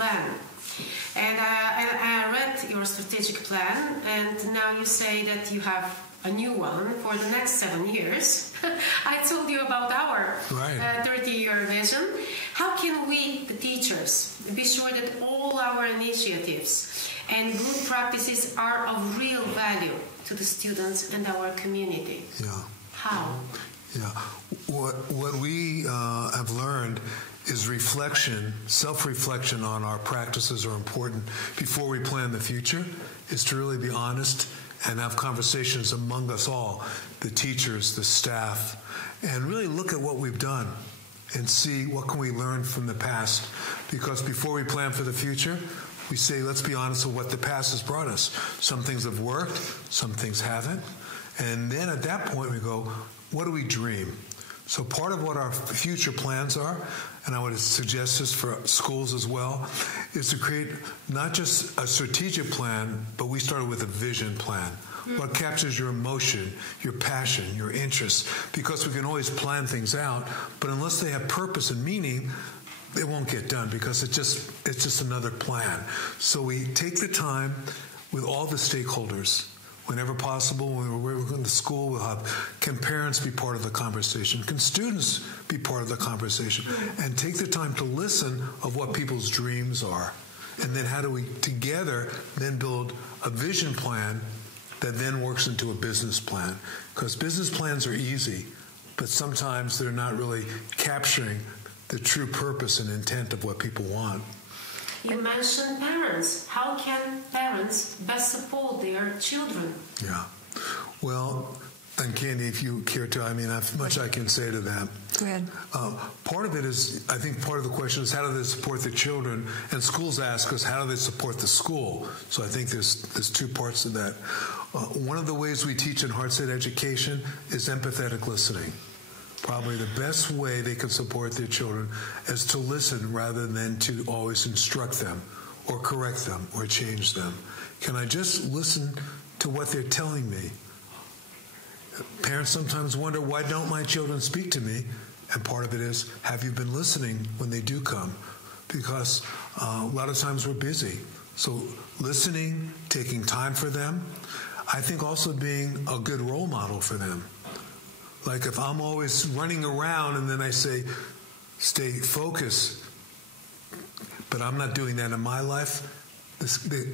plan. And I read your strategic plan, and now you say that you have a new one for the next 7 years. I told you about our 30-year vision. How can we, the teachers, be sure that all our initiatives and good practices are of real value to the students and our community? Yeah. How? Yeah. What we have learned is reflection, self-reflection on our practices are important before we plan the future, is to really be honest and have conversations among us all, the teachers, the staff, and really look at what we've done and see what can we learn from the past. Because before we plan for the future, we say, let's be honest with what the past has brought us. Some things have worked, some things haven't. And then at that point we go, what do we dream? So part of what our future plans are, and I would suggest this for schools as well, is to create not just a strategic plan, but we started with a vision plan. What captures your emotion, your passion, your interests, because we can always plan things out, but unless they have purpose and meaning, it won't get done because it's just another plan. So we take the time with all the stakeholders. Whenever possible, when we're in the school, can parents be part of the conversation? Can students be part of the conversation? And take the time to listen of what people's dreams are. And then how do we together then build a vision plan that then works into a business plan? Because business plans are easy, but sometimes they're not really capturing the true purpose and intent of what people want. You mentioned parents. How can parents best support their children? Yeah. Well, and Candy, if you care to, I mean, much I can say to that. Go ahead. Part of it is, I think part of the question is how do they support the children? And schools ask us, how do they support the school? So I think there's two parts to that. One of the ways we teach in heart-set education is empathetic listening. Probably the best way they can support their children is to listen rather than to always instruct them or correct them or change them. Can I just listen to what they're telling me? Parents sometimes wonder, why don't my children speak to me? And part of it is, have you been listening when they do come? Because a lot of times we're busy. So listening, taking time for them. I think also being a good role model for them. Like if I'm always running around and then I say, stay focused, but I'm not doing that in my life, the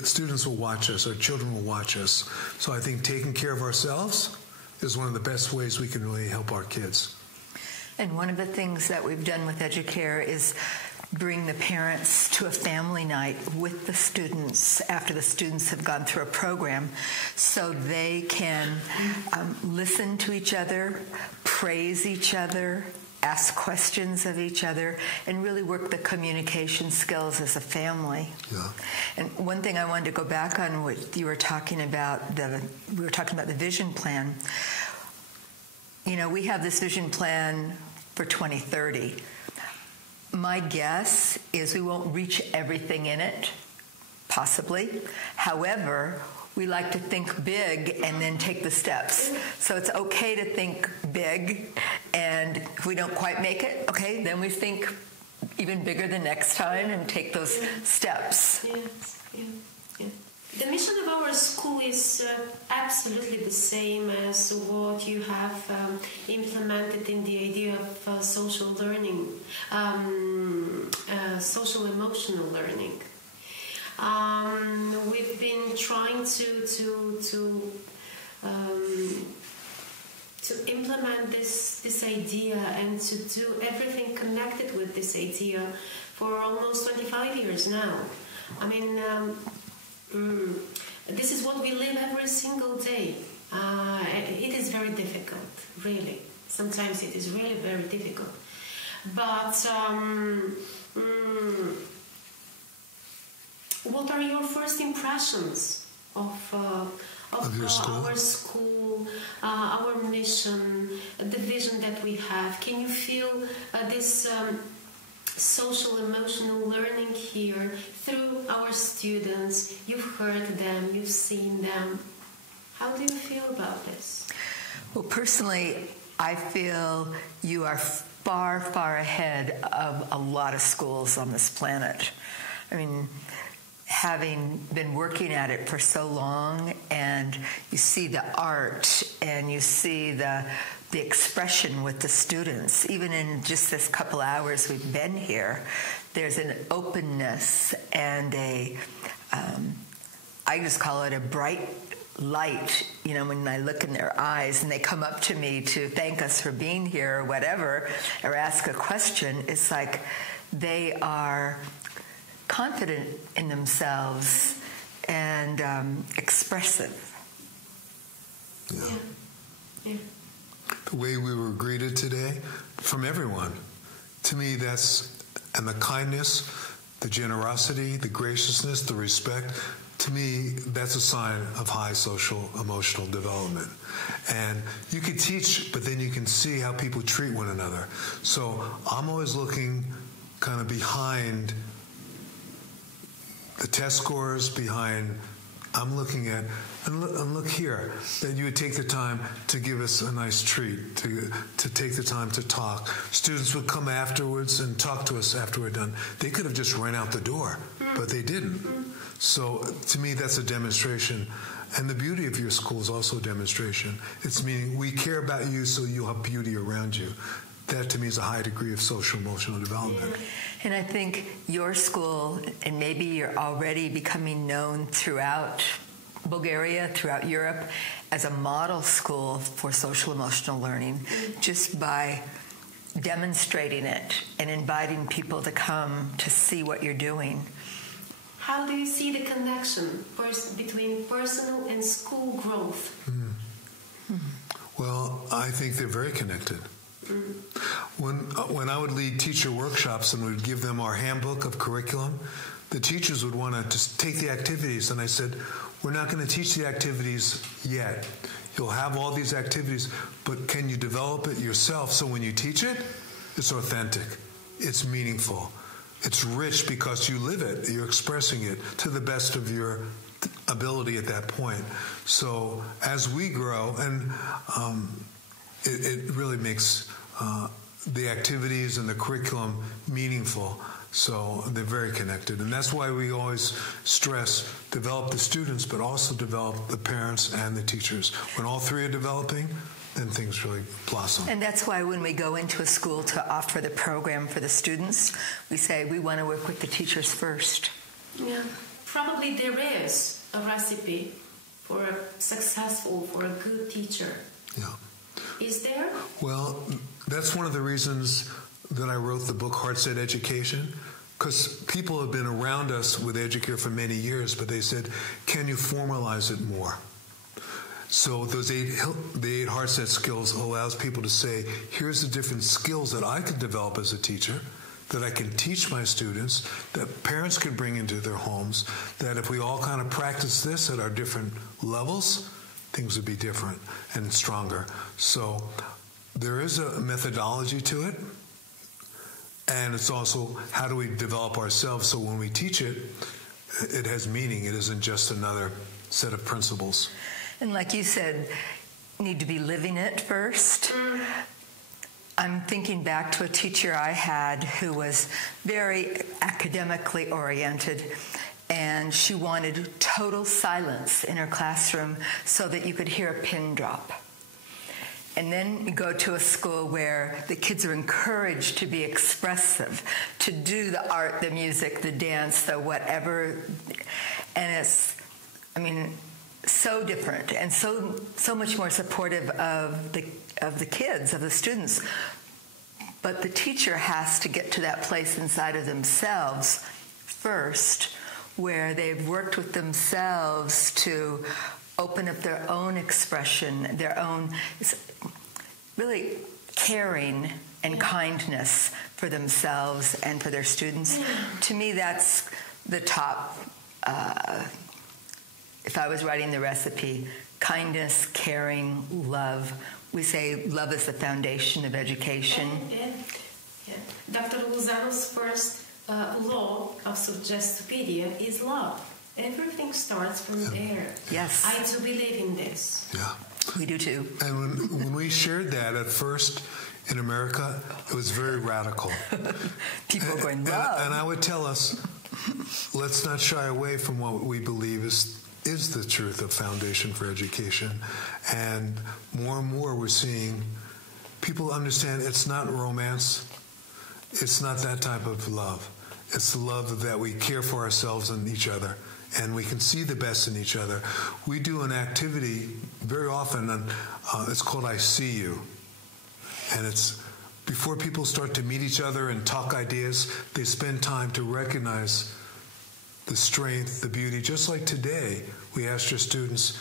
students will watch us, our children will watch us. So I think taking care of ourselves is one of the best ways we can really help our kids. And one of the things that we've done with EduCare is bring the parents to a family night with the students after the students have gone through a program so they can listen to each other, praise each other, ask questions of each other, and really work the communication skills as a family. Yeah. And one thing I wanted to go back on what you were talking about, we were talking about the vision plan. You know, we have this vision plan for 2030. My guess is we won't reach everything in it, possibly. However, we like to think big and then take the steps. So it's okay to think big, and if we don't quite make it, okay, then we think even bigger the next time and take those steps. Yes, yeah. The mission of our school is absolutely the same as what you have implemented in the idea of social learning, social emotional learning. We've been trying to implement this idea and to do everything connected with this idea for almost 25 years now. I mean, this is what we live every single day. It is very difficult, really. Sometimes it is really very difficult. But what are your first impressions of your school? Our school, our mission, the vision that we have? Can you feel this social emotional learning here through our students? You've heard them, you've seen them. How do you feel about this? Well, personally, I feel you are far, far ahead of a lot of schools on this planet. I mean, having been working at it for so long, and you see the art and you see the expression with the students, even in just this couple hours we've been here, there's an openness and I just call it a bright light, you know, when I look in their eyes and they come up to me to thank us for being here or whatever, or ask a question, it's like they are confident in themselves and expressive. Yeah. The way we were greeted today from everyone, to me and the kindness, the generosity, the graciousness, the respect, to me, that's a sign of high social emotional development. And you can teach, but then you can see how people treat one another. So I'm always looking kind of behind the test scores, I'm looking at, and look here, that you would take the time to give us a nice treat, to take the time to talk. Students would come afterwards and talk to us after we're done. They could have just run out the door, but they didn't. So to me, that's a demonstration. And the beauty of your school is also a demonstration. It's meaning we care about you so you'll have beauty around you. That to me is a high degree of social emotional development. And I think your school, and maybe you're already becoming known throughout Bulgaria, throughout Europe, as a model school for social emotional learning, just by demonstrating it and inviting people to come to see what you're doing. How do you see the connection between personal and school growth? Well, I think they're very connected. When I would lead teacher workshops and would give them our handbook of curriculum, the teachers would want to just take the activities, and I said, we're not going to teach the activities yet. You'll have all these activities, but can you develop it yourself so when you teach it, it's authentic, it's meaningful, it's rich because you live it, you're expressing it to the best of your ability at that point. So as we grow, and it really makes the activities and the curriculum meaningful. So they're very connected. And that's why we always stress develop the students, but also develop the parents and the teachers. When all three are developing, then things really blossom. And that's why when we go into a school to offer the program for the students, we say we want to work with the teachers first. Yeah. Probably there is a recipe for a good teacher. Yeah. Is there? Well, that's one of the reasons that I wrote the book Heart Set Education, because people have been around us with Educare for many years, but they said, can you formalize it more? So those the 8 Heart Set skills allows people to say, here's the different skills that I could develop as a teacher, that I can teach my students, that parents can bring into their homes, that if we all kind of practice this at our different levels, things would be different and stronger. So there is a methodology to it, and it's also how do we develop ourselves so when we teach it, it has meaning. It isn't just another set of principles. And like you said, need to be living it first. I'm thinking back to a teacher I had who was very academically oriented, and she wanted total silence in her classroom so that you could hear a pin drop. And then you go to a school where the kids are encouraged to be expressive, to do the art, the music, the dance, the whatever. And it's, so different and so much more supportive of the kids, of the students. But the teacher has to get to that place inside of themselves first, where they've worked with themselves to open up their own expression, their own really caring and kindness for themselves and for their students. To me, that's the top. If I was writing the recipe, kindness, caring, love. We say love is the foundation of education. Yeah. Dr. Lozano's first law of Suggestopedia is love. Everything starts from there. Yes. I do believe in this. Yeah. We do too. And when we shared that at first in America, it was very radical. People going, love. And I would tell us, let's not shy away from what we believe is the truth of foundation for education. And more we're seeing people understand it's not romance. It's not that type of love. It's the love that we care for ourselves and each other, and we can see the best in each other. We do an activity very often, and it's called I See You. And it's before people start to meet each other and talk ideas, they spend time to recognize the strength, the beauty. Just like today, we asked your students,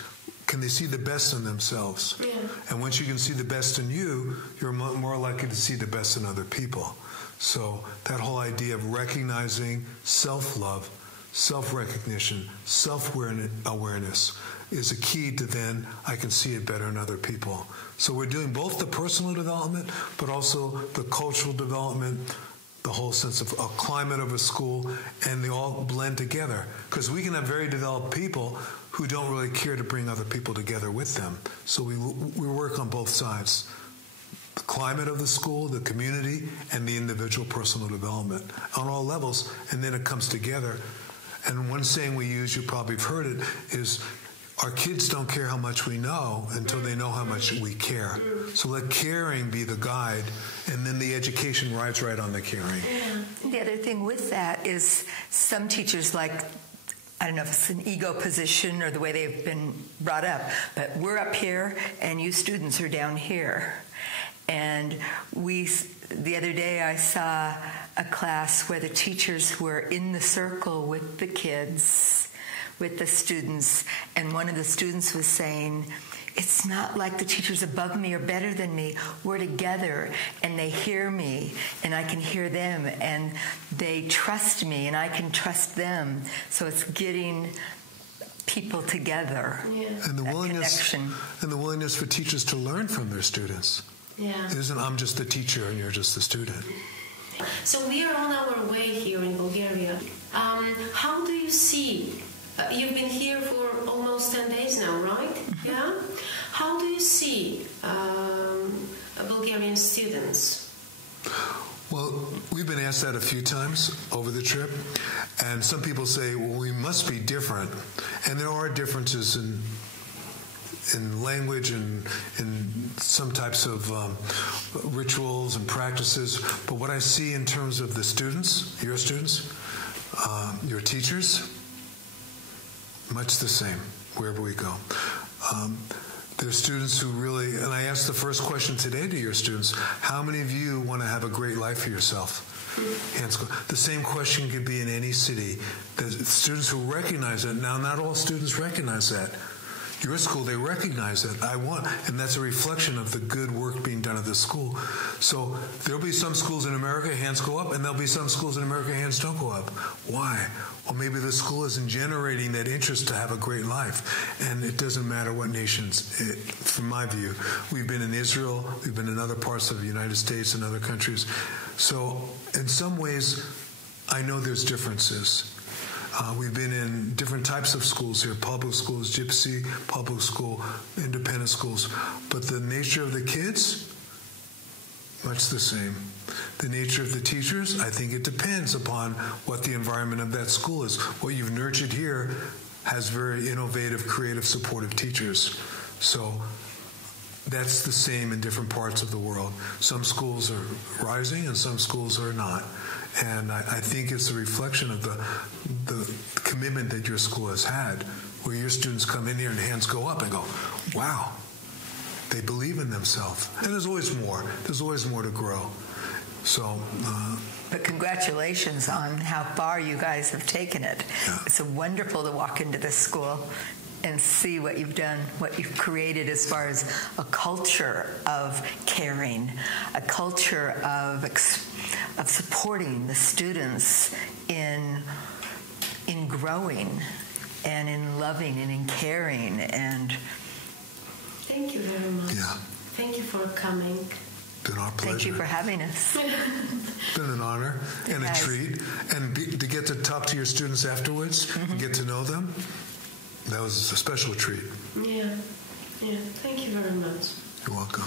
can they see the best in themselves? Yeah. And once you can see the best in you, you're more likely to see the best in other people. So that whole idea of recognizing self-love, self-recognition, self-awareness is a key to then I can see it better in other people. So we're doing both the personal development, but also the cultural development, the whole sense of a climate of a school, and they all blend together. Because we can have very developed people who don't really care to bring other people together with them. So we work on both sides. The climate of the school, the community, and the individual personal development on all levels, and then it comes together. And one saying we use, you probably have heard it, is our kids don't care how much we know until they know how much we care. So let caring be the guide, and then the education rides right on the caring. The other thing with that is some teachers like, I don't know if it's an ego position or the way they've been brought up, but we're up here and you students are down here. And the other day I saw a class where the teachers were in the circle with the kids, with the students, and one of the students was saying, it's not like the teachers above me are better than me. We're together, and they hear me, and I can hear them, and they trust me, and I can trust them. So it's getting people together. Yeah. And the willingness for teachers to learn from their students. Yeah. It isn't I'm just the teacher and you're just the student. So we are on our way here in Bulgaria. How do you see, you've been here for almost 10 days now, right? Mm-hmm. Yeah? How do you see Bulgarian students? Well, we've been asked that a few times over the trip, and some people say, well, we must be different. And there are differences in language and in some types of rituals and practices. But what I see in terms of the students, your teachers, much the same wherever we go. There's students who really, and I asked the first question today to your students, how many of you want to have a great life for yourself? Hands go. The same question could be in any city. The students who recognize it, now not all students recognize that. Your school, they recognize that. And that's a reflection of the good work being done at the school. So there'll be some schools in America, hands go up, and there'll be some schools in America, hands don't go up. Why? Well, maybe the school isn't generating that interest to have a great life. And it doesn't matter what nations, from my view. We've been in Israel, we've been in other parts of the United States and other countries. So in some ways, I know there's differences. We've been in different types of schools here, public schools, gypsy, public school, independent schools. But the nature of the kids, much the same. The nature of the teachers, I think it depends upon what the environment of that school is. What you've nurtured here has very innovative, creative, supportive teachers. So that's the same in different parts of the world. Some schools are rising and some schools are not. And I think it's a reflection of the commitment that your school has had, where your students come in here and hands go up and go, wow, they believe in themselves. And there's always more. There's always more to grow. So, but congratulations on how far you guys have taken it. Yeah. It's wonderful to walk into this school and see what you've done, what you've created as far as a culture of caring, a culture of supporting the students in growing and in loving and in caring. And thank you very much. Yeah. Thank you for coming. Been our pleasure. Thank you for having us. Been an honor and a treat, and to get to talk to your students afterwards, and get to know them. That was a special treat. Yeah. Thank you very much. You're welcome.